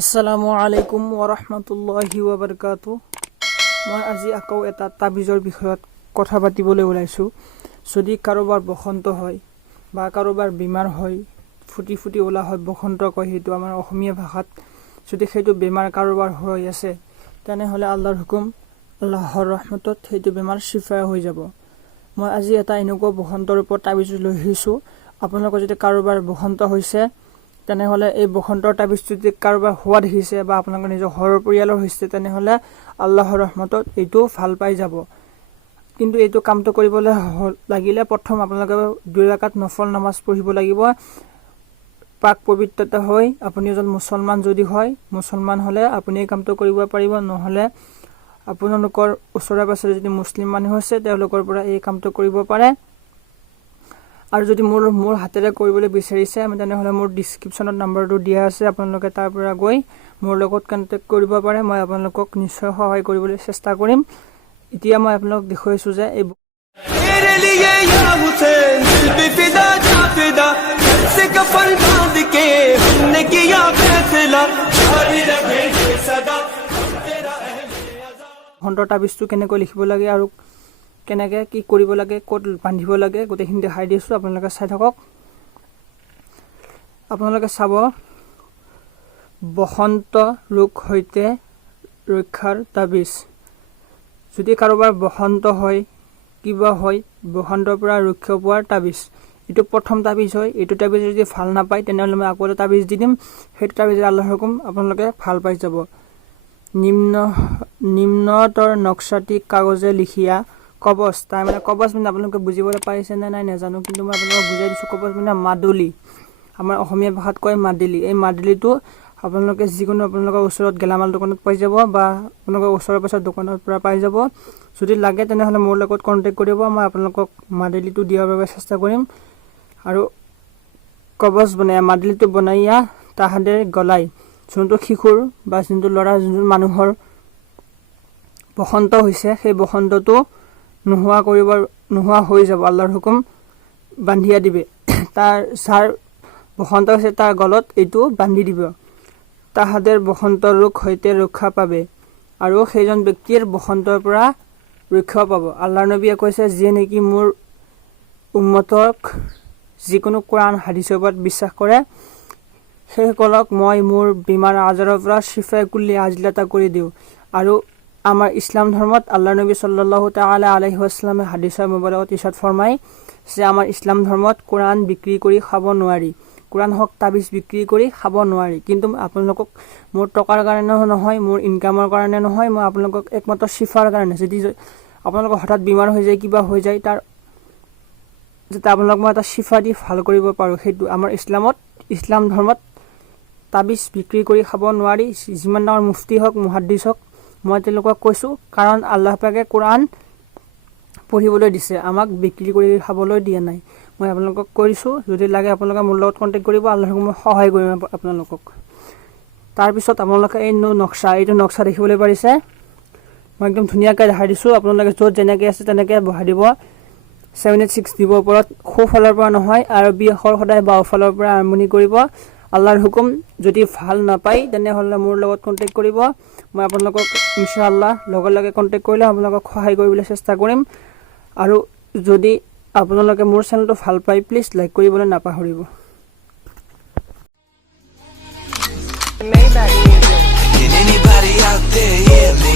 আসসালামু আলাইকুম ওয়াৰাহমাতুল্লাহি ওয়াবাৰাকাতুহ। মই আজি আকৌ এটা তাবিজৰ বিষয়ত কথা পাতিবলৈ ওলাইছোঁ। যদি কাৰোবাৰ বসন্ত হয় বা কাৰোবাৰ বেমাৰ হয়, ফুটি ফুটি ওলা হয়, বসন্ত কয় সেইটো আমাৰ অসমীয়া ভাষাত। যদি সেইটো বেমাৰ কাৰোবাৰ হৈ আছে তেনেহ'লে আল্লাহৰ হুকুম, আল্লাহৰ ৰহমতত সেইটো বেমাৰ চিফা হৈ যাব। মই আজি এটা এনেকুৱা বসন্তৰ ওপৰত তাবিজ লৈ আহিছোঁ। আপোনালোকৰ যদি কাৰোবাৰ বসন্ত হৈছে তেনেহ'লে এই বসন্তৰ তাবিজ যদি কাৰোবাৰ হোৱা দেখিছে বা আপোনালোকৰ নিজৰ ঘৰৰ পৰিয়ালৰ হৈছে তেনেহ'লে আল্লাহৰ ৰহমতত এইটো ভাল পাই যাব। কিন্তু এইটো কামটো কৰিবলৈ লাগিলে প্ৰথম আপোনালোকে 2 ৰাকাত নফল নামাজ পঢ়িব লাগিব। পাক পবিত্ৰতা হৈ আপুনি এজন মুছলমান যদি হয়, মুছলমান হ'লে আপুনি এই কামটো কৰিব পাৰিব। নহ'লে আপোনালোকৰ ওচৰে পাছৰে যদি মুছলিম মানুহ আছে তেওঁলোকৰ পৰা এই কামটো কৰিব পাৰে। আৰু যদি মোৰ হাতেৰে কৰিবলৈ বিচাৰিছে তেনেহ'লে মোৰ ডিছক্ৰিপশ্যনত নাম্বাৰটো দিয়া আছে, আপোনালোকে তাৰ পৰা গৈ মোৰ লগত কণ্টেক্ট কৰিব পাৰে। মই আপোনালোকক নিশ্চয় সহায় কৰিবলৈ চেষ্টা কৰিম। এতিয়া মই আপোনালোকক দেখুৱাইছোঁ যে এই বসন্তৰ তাবিজটো কেনেকৈ লিখিব লাগে আৰু কেনেকৈ কি কৰিব লাগে, ক'ত বান্ধিব লাগে, গোটেইখিনি দেখাই দিছোঁ। আপোনালোকে চাই থাকক। আপোনালোকে চাব, বসন্ত ৰোগ সৈতে ৰক্ষাৰ তাবিজ। যদি কাৰোবাৰ বসন্ত হয়, কিবা হয়, বসন্তৰ পৰা ৰক্ষা পোৱাৰ তাবিজ। এইটো প্ৰথম তাবিজ হয়। এইটো তাবিজ যদি ভাল নাপায় তেনেহ'লে মই আকৌ এটা তাবিজ দি দিম। সেইটো তাবিজে আল্লাহৰ হুকুম আপোনালোকে ভাল পাই যাব। নিম্নতৰ নক্সাটি কাগজে লিখিয়া কবচ, তাৰমানে কবচ মানে আপোনালোকে বুজিবলৈ পাৰিছে নে নাই নাজানো, কিন্তু মই আপোনালোকক বুজাই দিছোঁ। কবচ মানে মাদুলি, আমাৰ অসমীয়া ভাষাত কয় মাদুলি। এই মাদুলিটো আপোনালোকে যিকোনো আপোনালোকৰ ওচৰত গেলামাল দোকানত পাই যাব বা আপোনালোকৰ ওচৰৰ পাছৰ দোকানৰ পৰা পাই যাব। যদি লাগে তেনেহ'লে মোৰ লগত কণ্টেক্ট কৰিব, মই আপোনালোকক মাদুলিটো দিয়াৰ বাবে চেষ্টা কৰিম। আৰু কবচ বনাই মাদুলিটো বনাইয়া তাহাঁতেৰে গলাই যোনটো শিশুৰ বা যোনটো ল'ৰা, যোনটো মানুহৰ বসন্ত হৈছে সেই বসন্তটো নোহোৱা হৈ যাব। আল্লাহৰ হুকুম বান্ধিয়া দিবে। যাৰ বসন্ত হৈছে তাৰ গলত এইটো বান্ধি দিব। তাহাঁতৰ বসন্ত ৰোগ সৈতে ৰক্ষা পাবে আৰু সেইজন ব্যক্তিৰ বসন্তৰ পৰা ৰক্ষা পাব। আল্লাহৰ নবীয়ে কৈছে, যিয়ে নেকি মোৰ উম্মতক যিকোনো কোৰআন হাদিছৰ ওপৰত বিশ্বাস কৰে সেইসকলক মই মোৰ বেমাৰ আজাৰৰ পৰা চিফাই কুল্লি আজিলাতা কৰি দিওঁ। আৰু আমাৰ ইছলাম ধৰ্মত আল্লাহৰ নবী সাল্লাল্লাহু তাআলা আলাইহি ওয়াসাল্লামে হাদিছৰ মোবাৰকত ইৰশাদ ফৰমায় যে আমাৰ ইছলাম ধৰ্মত কোৰআন বিক্ৰী কৰি খাব নোৱাৰি, কোৰআন হওক তাবিজ বিক্ৰী কৰি খাব নোৱাৰি। কিন্তু আপোনালোকক মোৰ টকাৰ কাৰণে নহয়, মোৰ ইনকামৰ কাৰণে নহয়, মই আপোনালোকক একমাত্ৰ চিফাৰ কাৰণে, যদি আপোনালোকৰ হঠাৎ বেমাৰ হৈ যায়, কিবা হৈ যায়, তাৰ যাতে আপোনালোকক মই এটা চিফা দি ভাল কৰিব পাৰোঁ, সেইটো আমাৰ ইছলাম ধৰ্মত তাবিজ বিক্ৰী কৰি খাব নোৱাৰি। যিমান ডাঙৰ মুফতি হওক, মুহাদ্দিছ হওক, মই তেওঁলোকক কৈছোঁ, কাৰণ আল্লাহ পাকে কোৰআন পঢ়িবলৈ দিছে, আমাক বিক্ৰী কৰি খাবলৈ দিয়া নাই। মই আপোনালোকক কৈছোঁ, যদি লাগে আপোনালোকে মোৰ লগত কণ্টেক্ট কৰিব, আল্লাহক মই সহায় কৰিম আপোনালোকক। তাৰপিছত আপোনালোকে এইটো নক্সা দেখিবলৈ পাৰিছে, মই একদম ধুনীয়াকৈ দেখাই দিছোঁ। আপোনালোকে য'ত যেনেকৈ আছে তেনেকৈ বহাই দিব। 786 দিব ওপৰত, সোঁফালৰ পৰা নহয়, আৰবী আখৰ সদায় বাওঁফালৰ পৰা আৰম্ভণি কৰিব। আল্লাহৰ হুকুম যদি ভাল নাপায় তেনেহ'লে মোৰ লগত কণ্টেক্ট কৰিব। মই আপোনালোকক ইনশাআল্লাহ লগে লগে কণ্টেক্ট কৰিলে আপোনালোকক সহায় কৰিবলৈ চেষ্টা কৰিম। আৰু যদি আপোনালোকে মোৰ চেনেলটো ভাল পায় প্লিজ লাইক কৰিবলৈ নাপাহৰিব। Can anybody out there hear me?